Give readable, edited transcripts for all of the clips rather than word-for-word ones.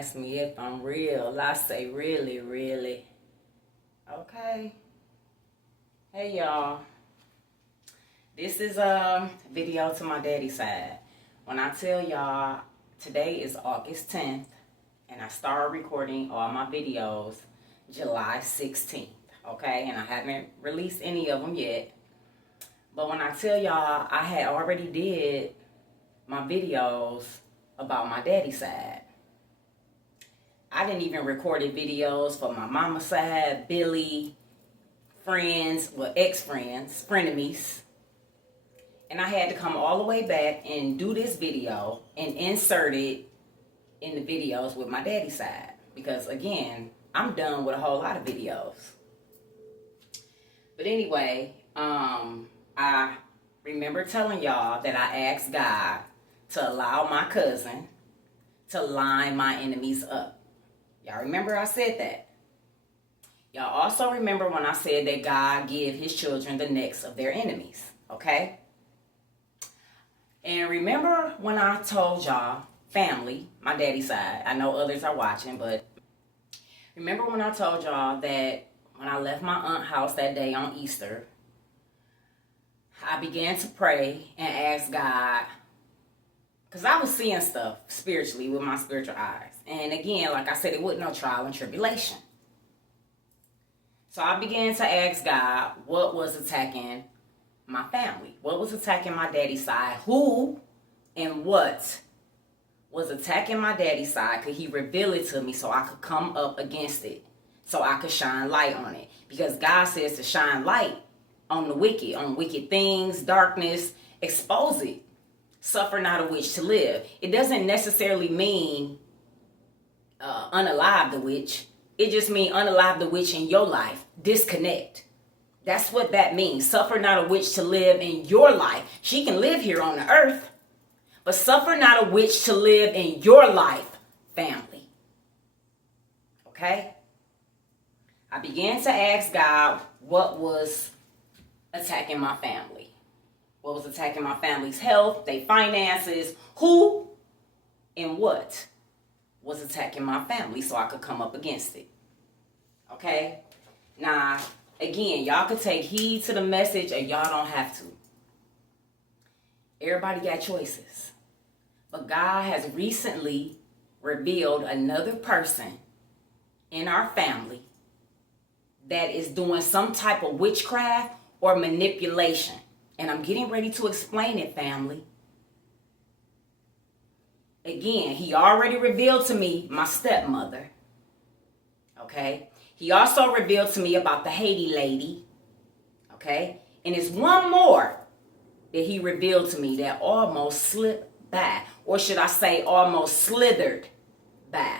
ask me if I'm real, I say really, really. Okay. Hey y'all. This is a video to my daddy's side. When I tell y'all today is August 10th and I started recording all my videos July 16th. Okay, and I haven't released any of them yet. But when I tell y'all I had already did my videos about my daddy's side. I didn't even record videos for my mama's side, Billy, friends, well, ex-friends, frenemies. And I had to come all the way back and do this video and insert it in the videos with my daddy's side. Because again, I'm done with a whole lot of videos. But anyway, I remember telling y'all that I asked God to allow my cousin to line my enemies up. Y'all remember I said that? Y'all also remember when I said that God give his children the necks of their enemies, okay? And remember when I told y'all, family, my daddy's side, I know others are watching, but remember when I told y'all that when I left my aunt's house that day on Easter, I began to pray and ask God, because I was seeing stuff spiritually with my spiritual eyes. And again, like I said, it wasn't no trial and tribulation. So I began to ask God what was attacking my family. What was attacking my daddy's side? Who and what was attacking my daddy's side? Could he reveal it to me so I could come up against it? So I could shine light on it. Because God says to shine light on the wicked, on wicked things, darkness, expose it. Suffer not a witch to live. It doesn't necessarily mean unalive the witch. It just means unalive the witch in your life. Disconnect. That's what that means. Suffer not a witch to live in your life. She can live here on the earth. But suffer not a witch to live in your life, family. Okay? I began to ask God what was attacking my family. What was attacking my family's health, their finances, who and what was attacking my family so I could come up against it. Okay? Now, again, y'all could take heed to the message or y'all don't have to. Everybody got choices. But God has recently revealed another person in our family that is doing some type of witchcraft or manipulation. And I'm getting ready to explain it, family. Again, he already revealed to me my stepmother. Okay? He also revealed to me about the Haiti lady. Okay? And it's one more that he revealed to me that almost slipped by. Or should I say almost slithered by.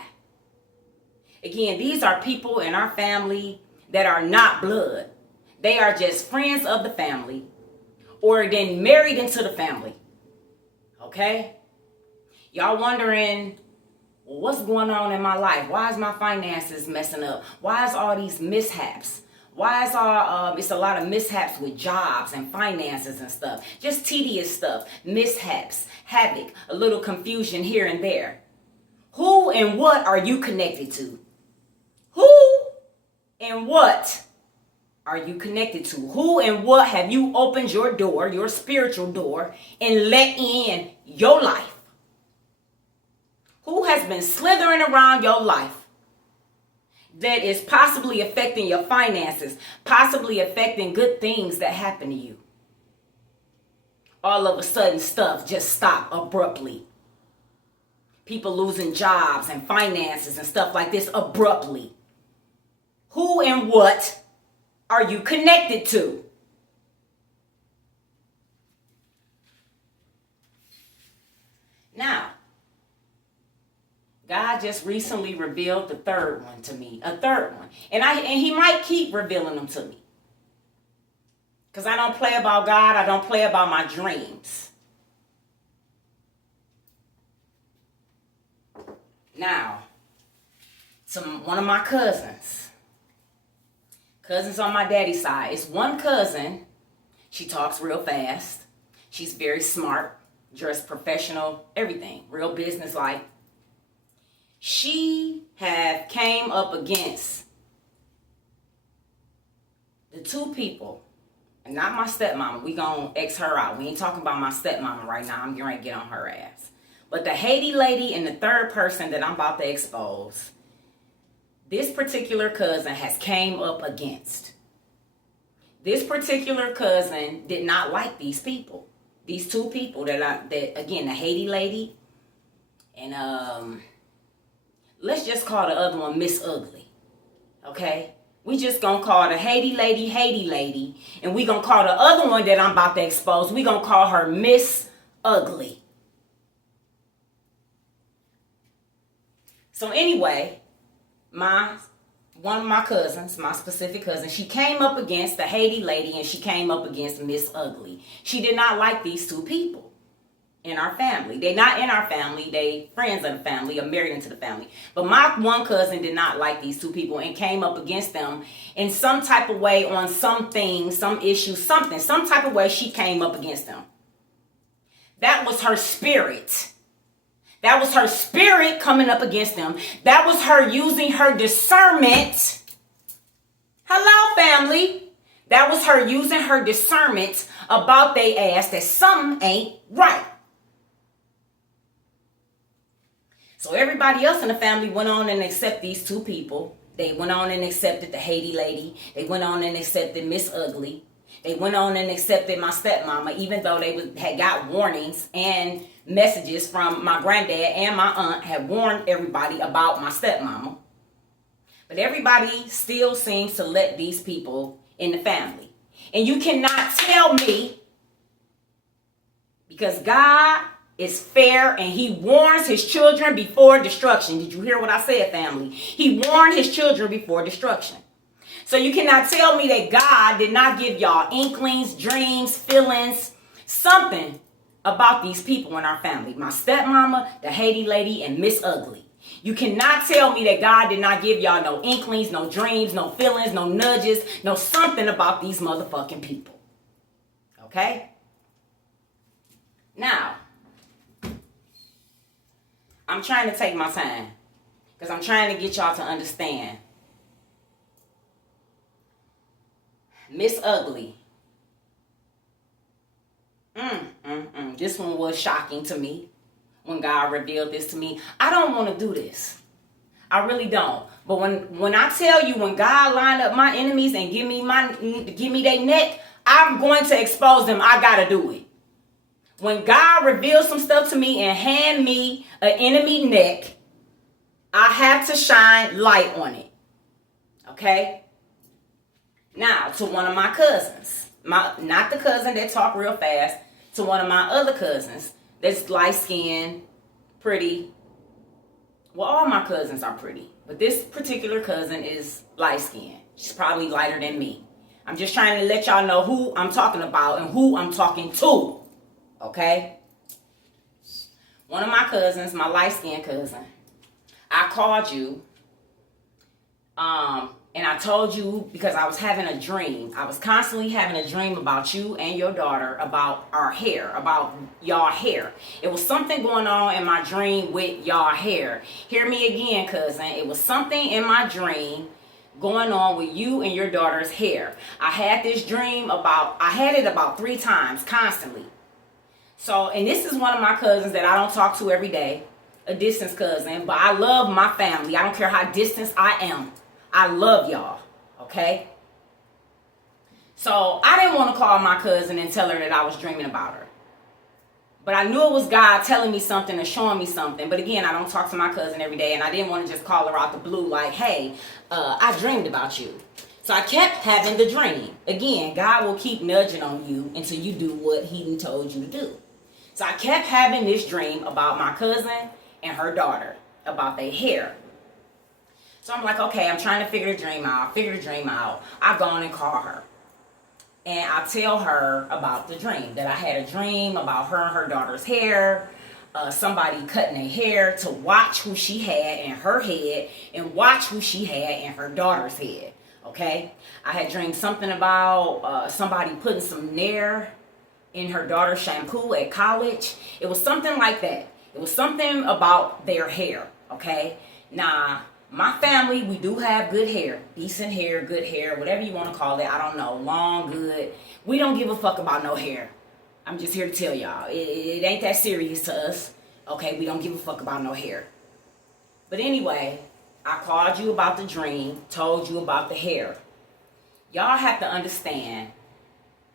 Again, these are people in our family that are not blood. They are just friends of the family. Or then married into the family. Okay? Y'all wondering, well, what's going on in my life? Why is my finances messing up? Why is all these mishaps? Why is it's a lot of mishaps with jobs and finances and stuff. Just tedious stuff. Mishaps, havoc, a little confusion here and there. Who and what are you connected to? Who and what are you connected to? Who and what have you opened your door, your spiritual door, and let in your life? Who has been slithering around your life that is possibly affecting your finances, possibly affecting good things that happen to you? All of a sudden, stuff just stopped abruptly. People losing jobs and finances and stuff like this abruptly. Who and what are you connected to? Now, God just recently revealed the third one to me. A third one. And he might keep revealing them to me. Because I don't play about God. I don't play about my dreams. Now, to one of my cousins on my daddy's side. It's one cousin. She talks real fast. She's very smart, dressed professional, everything. Real business-like. She have came up against the two people, and not my stepmama. We gonna X her out. We ain't talking about my stepmama right now. I'm getting ready to get on her ass. But the Haiti lady and the third person that I'm about to expose, this particular cousin has came up against. This particular cousin did not like these people. These two people that again, the Haiti lady and let's just call the other one Miss Ugly. Okay? We just gonna call the Haiti lady, and we gonna call the other one that I'm about to expose, we gonna call her Miss Ugly. So anyway, one of my cousins, my specific cousin, she came up against the Haiti lady and she came up against Miss Ugly. She did not like these two people in our family. They not in our family. They friends of the family or married into the family. But my one cousin did not like these two people and came up against them in some type of way on some things, some issues, some type of way she came up against them. That was her spirit. That was her spirit coming up against them. That was her using her discernment. Hello, family. That was her using her discernment about they ass that something ain't right. So everybody else in the family went on and accepted these two people. They went on and accepted the Haiti lady. They went on and accepted Miss Ugly. They went on and accepted my stepmama, even though they had got warnings and messages from my granddad and my aunt had warned everybody about my stepmama. But everybody still seems to let these people in the family. And you cannot tell me, because God is fair and he warns his children before destruction. Did you hear what I said, family? He warned his children before destruction. So you cannot tell me that God did not give y'all inklings, dreams, feelings, something about these people in our family. My stepmama, the Haiti lady, and Miss Ugly. You cannot tell me that God did not give y'all no inklings, no dreams, no feelings, no nudges, no something about these motherfucking people. Okay? Now, I'm trying to take my time because I'm trying to get y'all to understand. Miss Ugly. This one was shocking to me when God revealed this to me. I don't want to do this. I really don't. But when I tell you, when God lined up my enemies and give me their neck, I'm going to expose them. I gotta do it. When God reveals some stuff to me and hand me an enemy neck, I have to shine light on it. Okay? Now, to one of my cousins, not the cousin that talk real fast, to one of my other cousins that's light-skinned, pretty. Well, all my cousins are pretty, but this particular cousin is light-skinned. She's probably lighter than me. I'm just trying to let y'all know who I'm talking about and who I'm talking to. Okay? One of my cousins, my light-skinned cousin, I called you, and I told you because I was having a dream. I was constantly having a dream about you and your daughter, about our hair, about y'all hair. It was something going on in my dream with y'all hair. Hear me again, cousin. It was something in my dream going on with you and your daughter's hair. I had this dream I had it about 3 times constantly. So, and this is one of my cousins that I don't talk to every day, a distance cousin, but I love my family. I don't care how distant I am. I love y'all, okay? So I didn't want to call my cousin and tell her that I was dreaming about her. But I knew it was God telling me something or showing me something. But again, I don't talk to my cousin every day, and I didn't want to just call her out the blue like, hey, I dreamed about you. So I kept having the dream. Again, God will keep nudging on you until you do what he told you to do. So I kept having this dream about my cousin and her daughter, about their hair. So I'm like, okay, I'm trying to figure the dream out. I go on and call her. And I tell her about the dream, that I had a dream about her and her daughter's hair, somebody cutting their hair to watch who she had in her head and watch who she had in her daughter's head, okay? I had dreamed something about somebody putting some Nair in her daughter's shampoo at college. It was something like that. It was something about their hair, okay? Nah, my family, we do have good hair. Decent hair, good hair, whatever you want to call it. I don't know. Long, good. We don't give a fuck about no hair. I'm just here to tell y'all. It ain't that serious to us. Okay, we don't give a fuck about no hair. But anyway, I called you about the dream, told you about the hair. Y'all have to understand,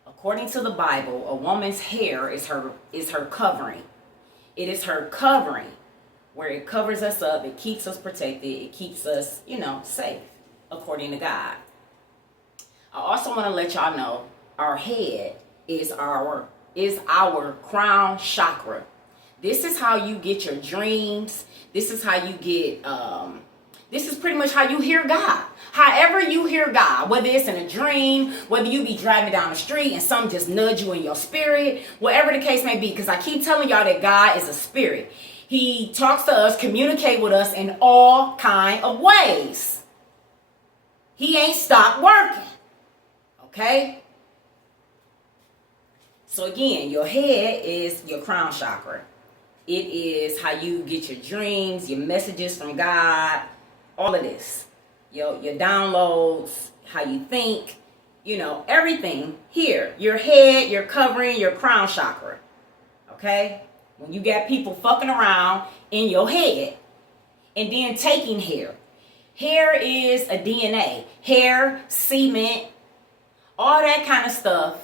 according to the Bible, a woman's hair is her covering. It is her covering, where it covers us up, it keeps us protected, it keeps us, safe, according to God. I also want to let y'all know our head is our crown chakra. This is how you get your dreams. This is how you get, this is pretty much how you hear God. However you hear God, whether it's in a dream, whether you be driving down the street and something just nudge you in your spirit, whatever the case may be, because I keep telling y'all that God is a spirit. He talks to us, communicate with us in all kind of ways. He ain't stopped working. Okay? So again, your head is your crown chakra. It is how you get your dreams, your messages from God, all of this. Your downloads, how you think, everything here. Your head, your covering, your crown chakra. Okay? When you got people fucking around in your head and then taking hair. Hair is a DNA. Hair, cement, all that kind of stuff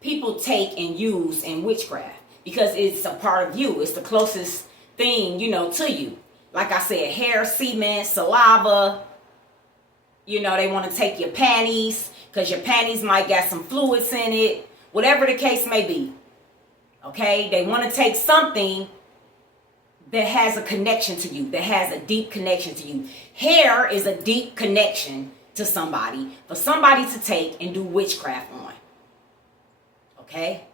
people take and use in witchcraft because it's a part of you. It's the closest thing, to you. Like I said, hair, cement, saliva. They want to take your panties because your panties might got some fluids in it. Whatever the case may be. Okay? They want to take something that has a connection to you, that has a deep connection to you. Hair is a deep connection to somebody, for somebody to take and do witchcraft on. Okay?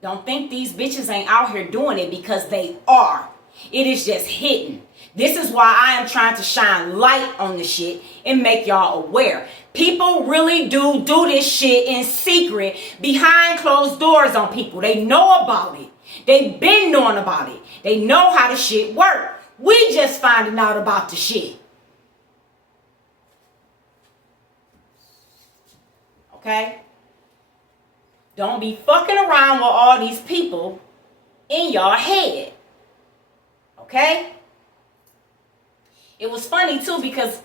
Don't think these bitches ain't out here doing it, because they are. It is just hidden. This is why I am trying to shine light on the shit and make y'all aware. People really do this shit in secret, behind closed doors on people. They know about it. They've been knowing about it. They know how the shit work. We just finding out about the shit. Okay? Don't be fucking around with all these people in your head. Okay? It was funny too, because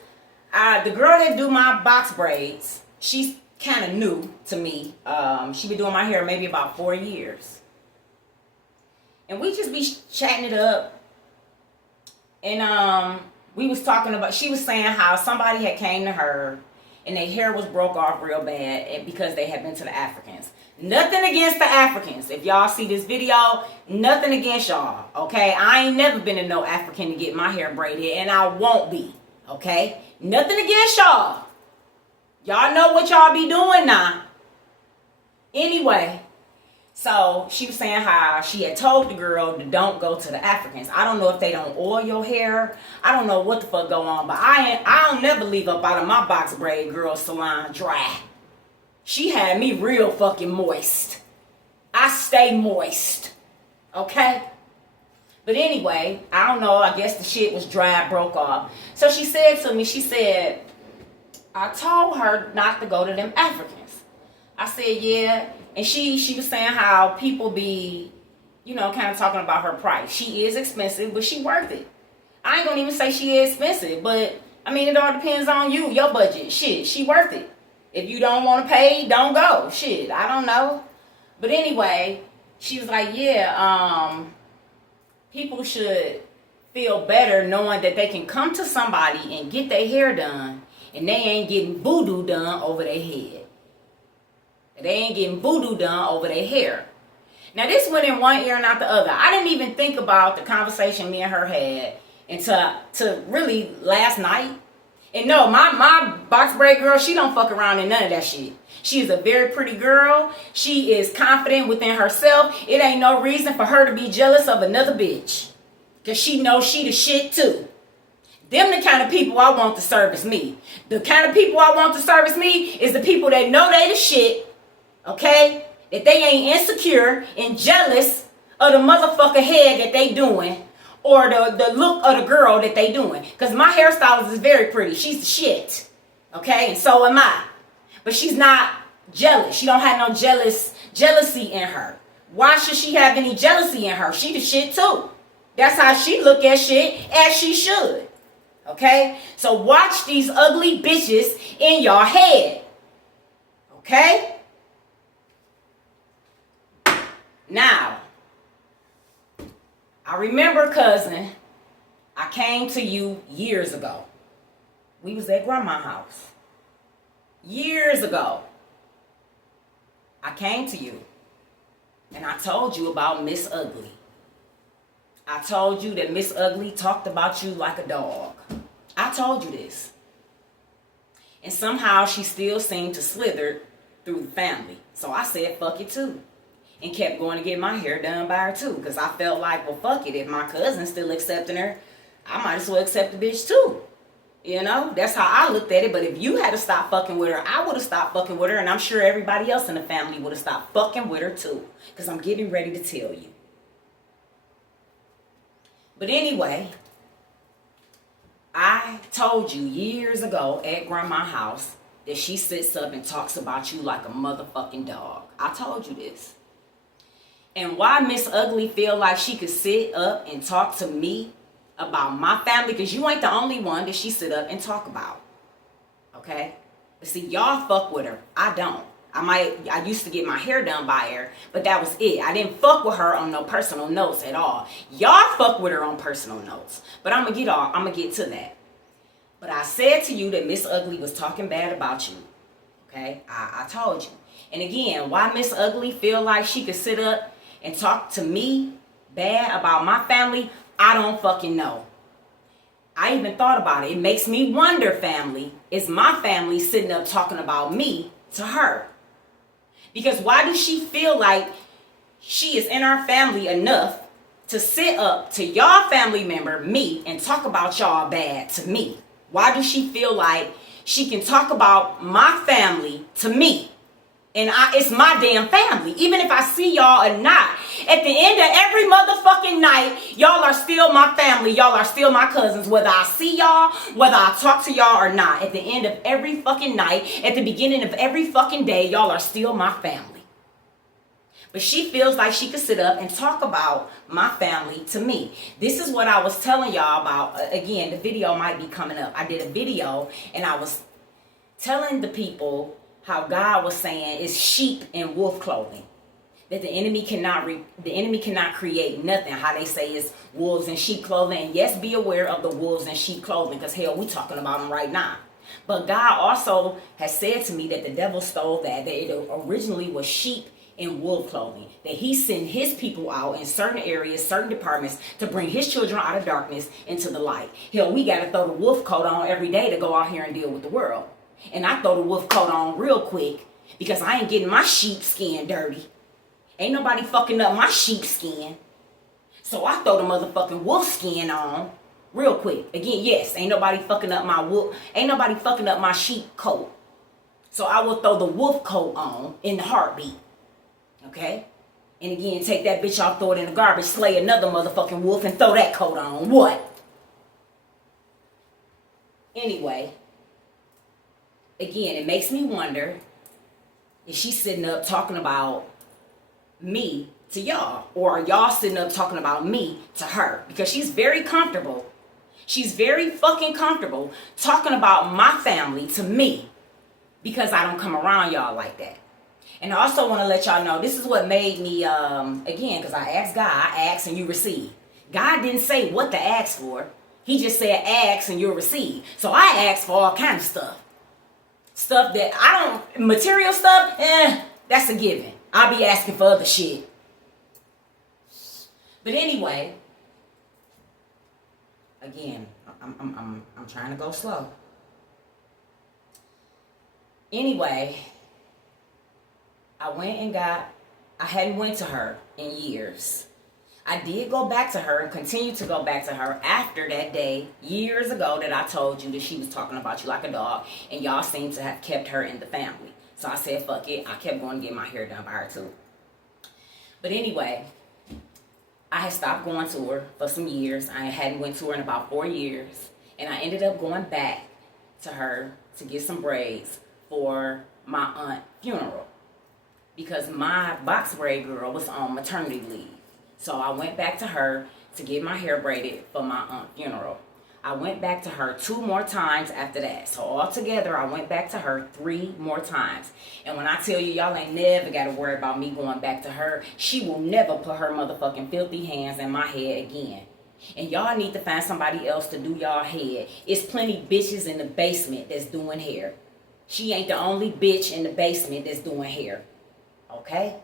the girl that do my box braids, she's kind of new to me. She been doing my hair maybe about 4 years. And we just be chatting it up. And we was talking about, she was saying how somebody had came to her and their hair was broke off real bad, and because they had been to the Africans. Nothing against the Africans. If y'all see this video, nothing against y'all, okay? I ain't never been to no African to get my hair braided, and I won't be, okay? Nothing against y'all. Y'all know what y'all be doing now. Anyway, so she was saying how she had told the girl to don't go to the Africans. I don't know if they don't oil your hair. I don't know what the fuck go on, but I don't never leave up out of my box braid girl salon dry. She had me real fucking moist. I stay moist. Okay? But anyway, I don't know. I guess the shit was dry, broke off. So she said to me, she said, I told her not to go to them Africans. I said, yeah. And she was saying how people be, kind of talking about her price. She is expensive, but she worth it. I ain't gonna even say she is expensive, but I mean, it all depends on you, your budget. Shit, she worth it. If you don't want to pay, don't go. Shit, I don't know. But anyway, she was like, yeah, people should feel better knowing that they can come to somebody and get their hair done, and they ain't getting voodoo done over their head. They ain't getting voodoo done over their hair. Now, this went in one ear and out the other. I didn't even think about the conversation me and her had until really last night. And no, my box braid girl, she don't fuck around in none of that shit. She is a very pretty girl. She is confident within herself. It ain't no reason for her to be jealous of another bitch, because she knows she the shit too. Them the kind of people I want to service me. The kind of people I want to service me is the people that know they the shit. Okay? That they ain't insecure and jealous of the motherfucker head that they doing, or the look of the girl that they doing. Because my hairstylist is very pretty. She's the shit. Okay? And so am I. But she's not jealous. She don't have no jealousy in her. Why should she have any jealousy in her? She the shit too. That's how she look at shit, as she should. Okay? So watch these ugly bitches in your head. Okay? Now, I remember, cousin, I came to you years ago. We was at grandma's house. Years ago. I came to you. And I told you about Miss Ugly. I told you that Miss Ugly talked about you like a dog. I told you this. And somehow she still seemed to slither through the family. So I said, fuck it too. And kept going to get my hair done by her too. Because I felt like, well, fuck it. If my cousin's still accepting her, I might as well accept the bitch too. You know, that's how I looked at it. But if you had to stop fucking with her, I would have stopped fucking with her. And I'm sure everybody else in the family would have stopped fucking with her too. Because I'm getting ready to tell you. But anyway, I told you years ago at grandma's house that she sits up and talks about you like a motherfucking dog. I told you this. And why Miss Ugly feel like she could sit up and talk to me about my family, because you ain't the only one that she sit up and talk about. Okay? But see, y'all fuck with her. I don't. I used to get my hair done by her, but that was it. I didn't fuck with her on no personal notes at all. Y'all fuck with her on personal notes. But I'm gonna get to that. But I said to you that Miss Ugly was talking bad about you. Okay? I told you. And again, why Miss Ugly feel like she could sit up and talk to me bad about my family, I don't fucking know. I even thought about it. It makes me wonder, family, is my family sitting up talking about me to her? Because why does she feel like she is in our family enough to sit up to y'all family member, me, and talk about y'all bad to me? Why does she feel like she can talk about my family to me? And it's my damn family. Even if I see y'all or not. At the end of every motherfucking night, y'all are still my family. Y'all are still my cousins. Whether I see y'all, whether I talk to y'all or not. At the end of every fucking night, at the beginning of every fucking day, y'all are still my family. But she feels like she could sit up and talk about my family to me. This is what I was telling y'all about. Again, the video might be coming up. I did a video and I was telling the people how God was saying it's sheep in wolf clothing. That the enemy cannot create nothing. How they say it's wolves in sheep clothing. And yes, be aware of the wolves in sheep clothing. Because hell, we talking about them right now. But God also has said to me that the devil stole that it originally was sheep in wolf clothing. That he sent his people out in certain areas, certain departments, to bring his children out of darkness into the light. Hell, we got to throw the wolf coat on every day to go out here and deal with the world. And I throw the wolf coat on real quick because I ain't getting my sheep skin dirty. Ain't nobody fucking up my sheep skin. So I throw the motherfucking wolf skin on real quick. Again, yes, ain't nobody fucking up my wolf. Ain't nobody fucking up my sheep coat. So I will throw the wolf coat on in the heartbeat. Okay? And again, take that bitch off, throw it in the garbage, slay another motherfucking wolf and throw that coat on. What? Anyway. Again, it makes me wonder, is she sitting up talking about me to y'all? Or are y'all sitting up talking about me to her? Because she's very comfortable. She's very fucking comfortable talking about my family to me. Because I don't come around y'all like that. And I also want to let y'all know, this is what made me, again, because I asked God, I ask and you receive. God didn't say what to ask for. He just said ask and you'll receive. So I asked for all kinds of stuff. Stuff that material stuff, that's a given. I'll be asking for other shit. But anyway, again, I'm trying to go slow. Anyway, I hadn't went to her in years. I did go back to her and continue to go back to her after that day, years ago, that I told you that she was talking about you like a dog, and y'all seem to have kept her in the family. So I said, fuck it. I kept going to get my hair done by her too. But anyway, I had stopped going to her for some years. I hadn't went to her in about 4 years. And I ended up going back to her to get some braids for my aunt's funeral. Because my box braid girl was on maternity leave. So I went back to her to get my hair braided for my aunt's funeral. I went back to her 2 more times after that. So altogether, I went back to her 3 more times. And when I tell you, y'all ain't never got to worry about me going back to her, she will never put her motherfucking filthy hands in my head again. And y'all need to find somebody else to do y'all hair. It's plenty bitches in the basement that's doing hair. She ain't the only bitch in the basement that's doing hair. Okay?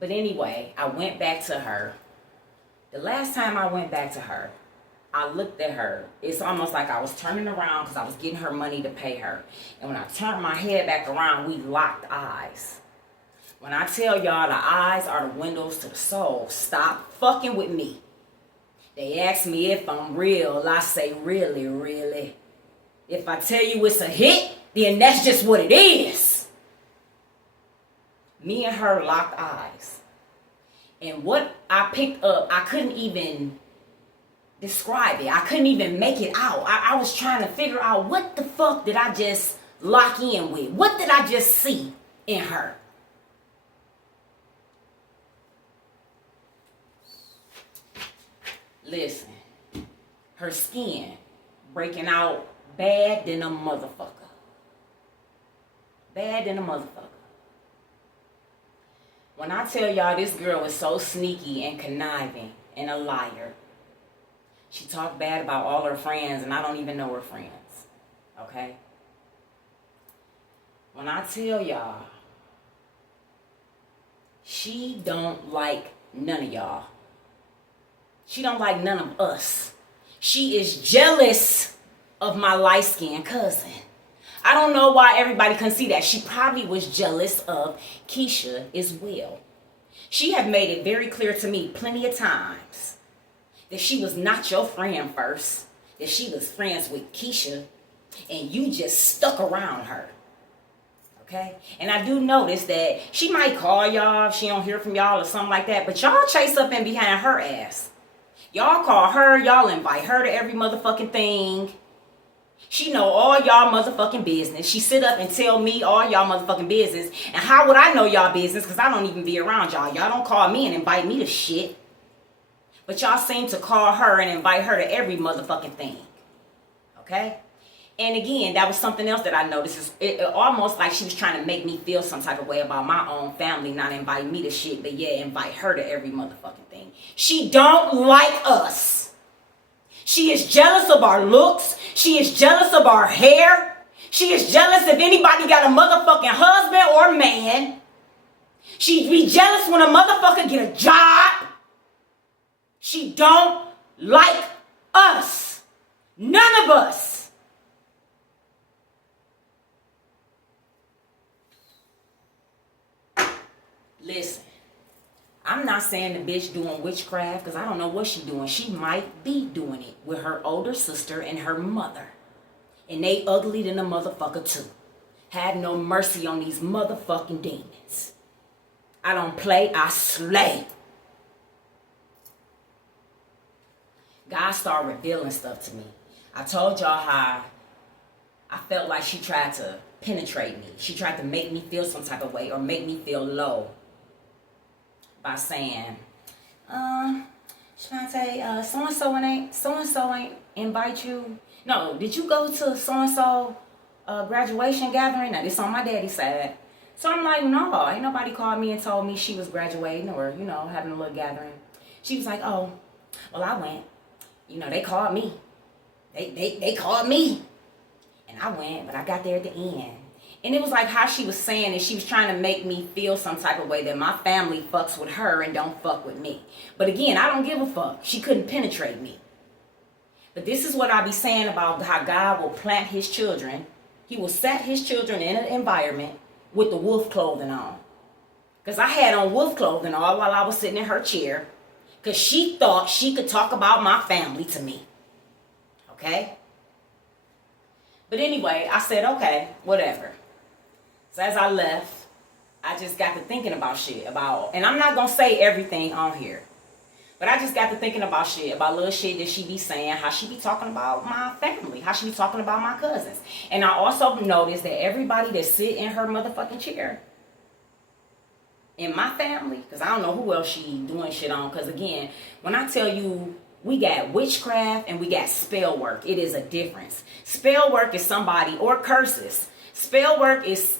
But anyway, I went back to her. The last time I went back to her, I looked at her. It's almost like I was turning around because I was getting her money to pay her. And when I turned my head back around, we locked eyes. When I tell y'all the eyes are the windows to the soul, stop fucking with me. They ask me if I'm real. I say, really, really. If I tell you it's a hit, then that's just what it is. Me and her locked eyes. And what I picked up, I couldn't even describe it. I couldn't even make it out. I was trying to figure out what the fuck did I just lock in with? What did I just see in her? Listen, her skin breaking out bad than a motherfucker. Bad than a motherfucker. When I tell y'all this girl is so sneaky and conniving and a liar, she talked bad about all her friends and I don't even know her friends. Okay? When I tell y'all, she don't like none of y'all. She don't like none of us. She is jealous of my light-skinned cousin. I don't know why everybody couldn't see that. She probably was jealous of Keisha as well. She had made it very clear to me plenty of times that she was not your friend first, that she was friends with Keisha, and you just stuck around her. Okay? And I do notice that she might call y'all if she don't hear from y'all or something like that, but y'all chase up in behind her ass. Y'all call her, y'all invite her to every motherfucking thing. She know all y'all motherfucking business. She sit up and tell me all y'all motherfucking business. And how would I know y'all business? Because I don't even be around y'all. Y'all don't call me and invite me to shit. But y'all seem to call her and invite her to every motherfucking thing. Okay? And again, that was something else that I noticed. It almost like she was trying to make me feel some type of way about my own family, not invite me to shit, but yeah, invite her to every motherfucking thing. She don't like us. She is jealous of our looks. She is jealous of our hair. She is jealous if anybody got a motherfucking husband or man. She'd be jealous when a motherfucker get a job. She don't like us. None of us. Listen, I'm not saying the bitch doing witchcraft because I don't know what she doing. She might be doing it with her older sister and her mother. And they ugly than a motherfucker too. Had no mercy on these motherfucking demons. I don't play, I slay. God started revealing stuff to me. I told y'all how I felt like she tried to penetrate me. She tried to make me feel some type of way or make me feel low. By saying, Shantae, so-and-so ain't invite you. No, did you go to so-and-so graduation gathering? Now, this on my daddy's side. So I'm like, no, ain't nobody called me and told me she was graduating or, having a little gathering. She was like, oh, well, I went. They called me. They called me. And I went, but I got there at the end. And it was like how she was saying it. She was trying to make me feel some type of way that my family fucks with her and don't fuck with me. But again, I don't give a fuck. She couldn't penetrate me. But this is what I be saying about how God will plant his children. He will set his children in an environment with the wolf clothing on. Because I had on wolf clothing all while I was sitting in her chair. Because she thought she could talk about my family to me. Okay? But anyway, I said, okay, whatever. So as I left, I just got to thinking about shit. And I'm not going to say everything on here. But I just got to thinking about shit, about little shit that she be saying, how she be talking about my family, how she be talking about my cousins. And I also noticed that everybody that sit in her motherfucking chair in my family, because I don't know who else she doing shit on, because again, when I tell you we got witchcraft and we got spell work, it is a difference. Spell work is somebody, or curses. Spell work is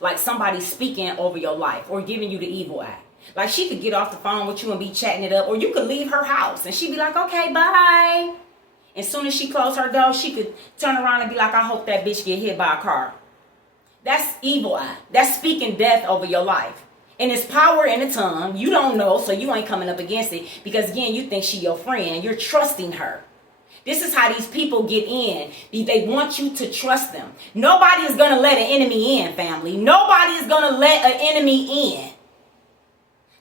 like somebody speaking over your life or giving you the evil eye. Like she could get off the phone with you and be chatting it up, or you could leave her house and she'd be like, okay, bye. As soon as she closed her door, she could turn around and be like, I hope that bitch get hit by a car. That's evil eye. That's speaking death over your life. And it's power in the tongue. You don't know, so you ain't coming up against it. Because again, you think she your friend. You're trusting her. This is how these people get in. They want you to trust them. Nobody is going to let an enemy in, family. Nobody is going to let an enemy in.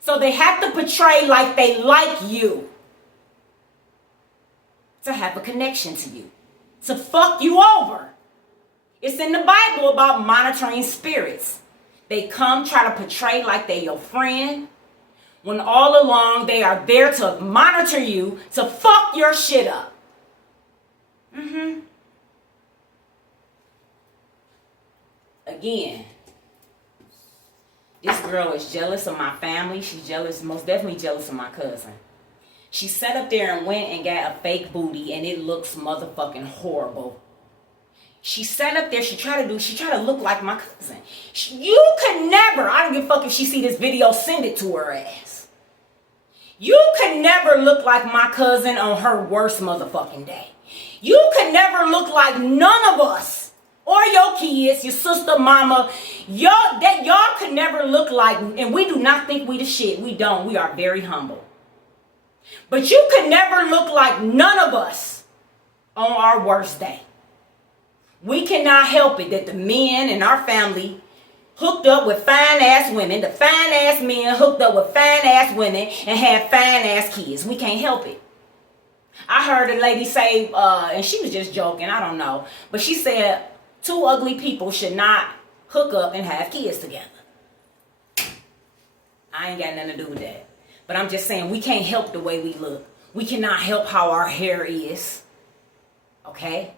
So they have to portray like they like you. To have a connection to you. To fuck you over. It's in the Bible about monitoring spirits. They come try to portray like they your friend, when all along they are there to monitor you, to fuck your shit up. Again, this girl is jealous of my family. She's jealous, most definitely jealous of my cousin. She sat up there and went and got a fake booty, and it looks motherfucking horrible. She sat up there, she tried to look like my cousin. You could never, I don't give a fuck if she see this video, send it to her ass. You could never look like my cousin on her worst motherfucking day. You could never look like none of us, or your kids, your sister, mama. Y'all could never look like, and we do not think we the shit. We don't. We are very humble. But you could never look like none of us on our worst day. We cannot help it that the men in our family hooked up with fine-ass women. The fine-ass men hooked up with fine-ass women and had fine-ass kids. We can't help it. I heard a lady say, and she was just joking, I don't know. But she said, two ugly people should not hook up and have kids together. I ain't got nothing to do with that. But I'm just saying, we can't help the way we look. We cannot help how our hair is. Okay?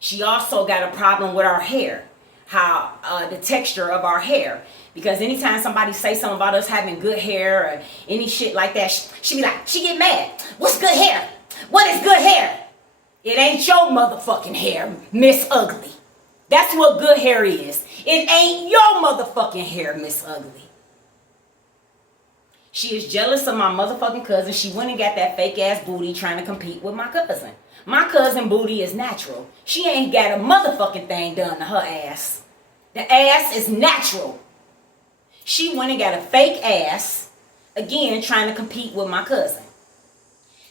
She also got a problem with our hair, how the texture of our hair. Because anytime somebody say something about us having good hair or any shit like that, she be like, she get mad. What's good hair? What is good hair? It ain't your motherfucking hair, Miss Ugly. That's what good hair is. It ain't your motherfucking hair, Miss Ugly. She is jealous of my motherfucking cousin. She went and got that fake ass booty trying to compete with my cousin. My cousin booty is natural. She ain't got a motherfucking thing done to her ass. The ass is natural. She went and got a fake ass, again, trying to compete with my cousin.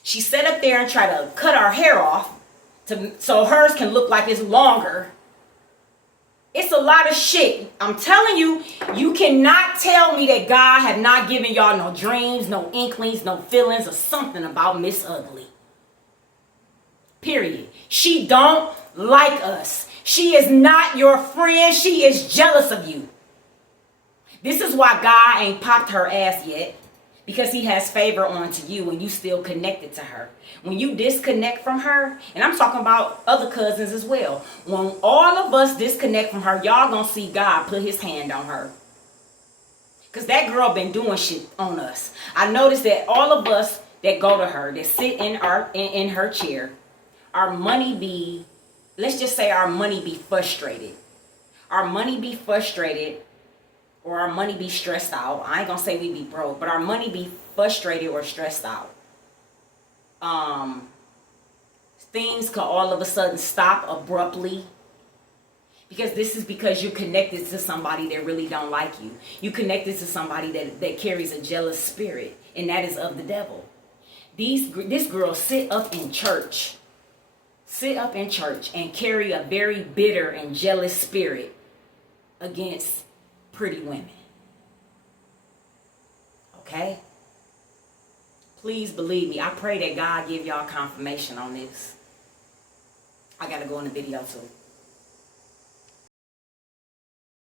She sat up there and tried to cut our hair off so hers can look like it's longer. It's a lot of shit. I'm telling you, you cannot tell me that God have not given y'all no dreams, no inklings, no feelings or something about Miss Ugly. Period. She don't like us. She is not your friend. She is jealous of you. This is why God ain't popped her ass yet. Because he has favor onto you and you still connected to her. When you disconnect from her, and I'm talking about other cousins as well. When all of us disconnect from her, y'all gonna see God put his hand on her. Because that girl been doing shit on us. I noticed that all of us that go to her, that sit in her chair, our money be, let's just say our money be frustrated. Our money be frustrated, or our money be stressed out. I ain't gonna say we be broke, but our money be frustrated or stressed out. Things could all of a sudden stop abruptly. Because this is because you're connected to somebody that really don't like you. You connected to somebody that carries a jealous spirit, and that is of the devil. This girl sit up in church and carry a very bitter and jealous spirit against pretty women. Okay? Please believe me. I pray that God give y'all confirmation on this. I gotta go in the video too.